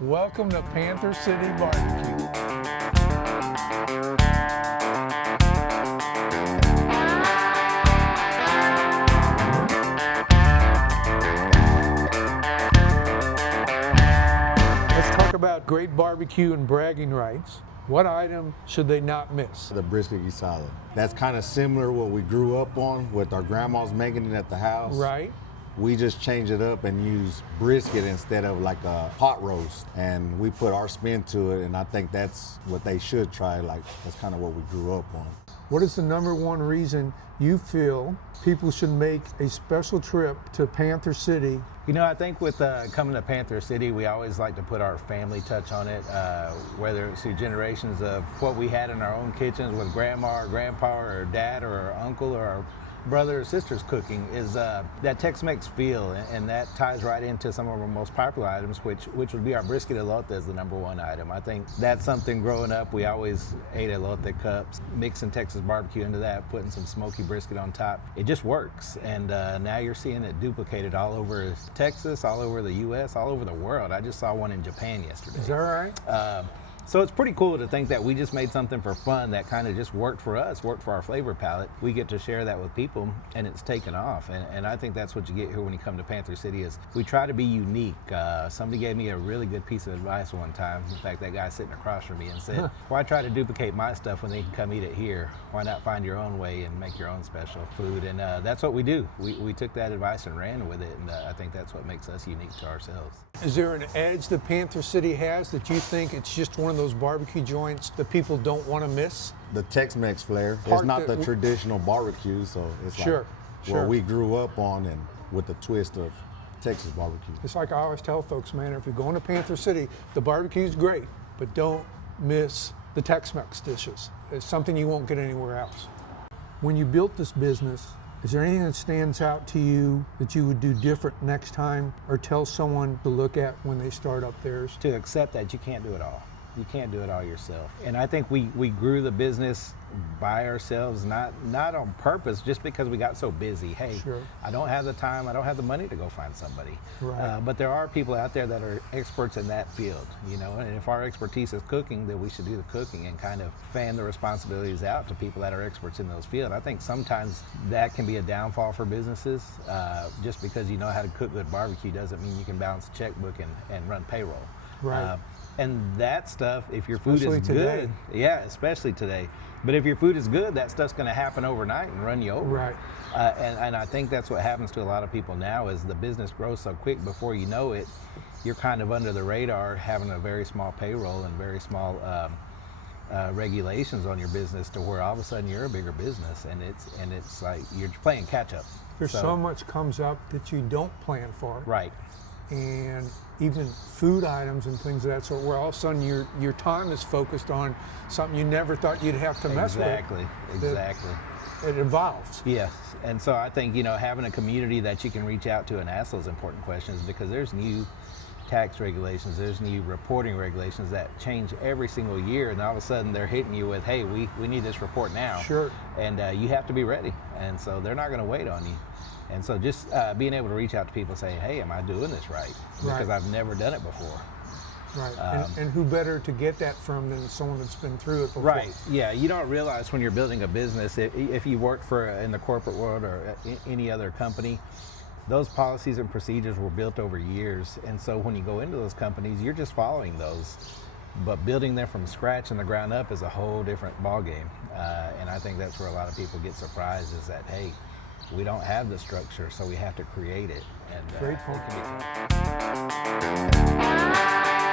Welcome to Panther City BBQ. Let's talk about great barbecue and bragging rights. What item should they not miss? The brisket guisado. That's kind of similar to what we grew up on with our grandmas making it at the house. Right. We just change it up and use brisket instead of like a pot roast. And we put our spin to it, and I think that's what they should try. Like, that's kind of what we grew up on. What is the number one reason you feel people should make a special trip to Panther City? You know, I think with coming to Panther City, we always like to put our family touch on it, whether it's through generations of what we had in our own kitchens with grandma or grandpa or dad or our uncle or our brother or sister's cooking, is that Tex-Mex feel, and that ties right into some of our most popular items, which would be our brisket elote as the number one item. I think that's something growing up, we always ate elote cups, mixing Texas barbecue into that, putting some smoky brisket on top. It just works, and now you're seeing it duplicated all over Texas, all over the U.S., all over the world. I just saw one in Japan yesterday. Is that right? So it's pretty cool to think that we just made something for fun that kind of just worked for us, worked for our flavor palette. We get to share that with people, and it's taken off. And I think that's what you get here when you come to Panther City, is we try to be unique. Somebody gave me a really good piece of advice one time. In fact, that guy sitting across from me and said, why try to duplicate my stuff when they can come eat it here? Why not find your own way and make your own special food? And that's what we do. We took that advice and ran with it, and I think that's what makes us unique to ourselves. Is there an edge that Panther City has that you think it's just one of those barbecue joints that people don't want to miss? The Tex-Mex flair. It's Part not that the traditional barbecue, so it's Sure, like what we grew up on, and with the twist of Texas barbecue. It's like I always tell folks, man, if you're going to Panther City, the barbecue's great, but don't miss the Tex-Mex dishes. It's something you won't get anywhere else. When you built this business, is there anything that stands out to you that you would do different next time, or tell someone to look at when they start up theirs? To accept that you can't do it all. You can't do it all yourself. And I think we grew the business by ourselves, not on purpose, just because we got so busy. Hey, Sure. I don't have the time, I don't have the money to go find somebody. Right. But there are people out there that are experts in that field, you know, and if our expertise is cooking, then we should do the cooking and kind of fan the responsibilities out to people that are experts in those fields. I think sometimes that can be a downfall for businesses. Just because you know how to cook good barbecue doesn't mean you can balance a checkbook and run payroll. Right. And that stuff, if your food Especially is today. good, yeah, especially today. But if your food is good, that stuff's going to happen overnight and run you over. Right. And I think that's what happens to a lot of people now, is the business grows so quick, before you know it, you're kind of under the radar, having a very small payroll and very small regulations on your business, to where all of a sudden you're a bigger business, and it's like you're playing catch up. There's so much comes up that you don't plan for. Right. And even food items and things of that sort, where all of a sudden your time is focused on something you never thought you'd have to mess with. Exactly. It evolves. Yes, and so I think, you know, having a community that you can reach out to and ask those important questions, because there's new tax regulations, there's new reporting regulations that change every single year, and all of a sudden they're hitting you with, hey, we need this report now. Sure. And you have to be ready, and so they're not going to wait on you. And so just being able to reach out to people and say, hey, am I doing this right? Because Right. I've never done it before. Right. And who better to get that from than someone that's been through it before? Right. Yeah. You don't realize when you're building a business, if you work in the corporate world or any other company, those policies and procedures were built over years. And so when you go into those companies, you're just following those. But building them from scratch and the ground up is a whole different ballgame. And I think that's where a lot of people get surprised, is that, hey, we don't have the structure, so we have to create it. And Great it point. can be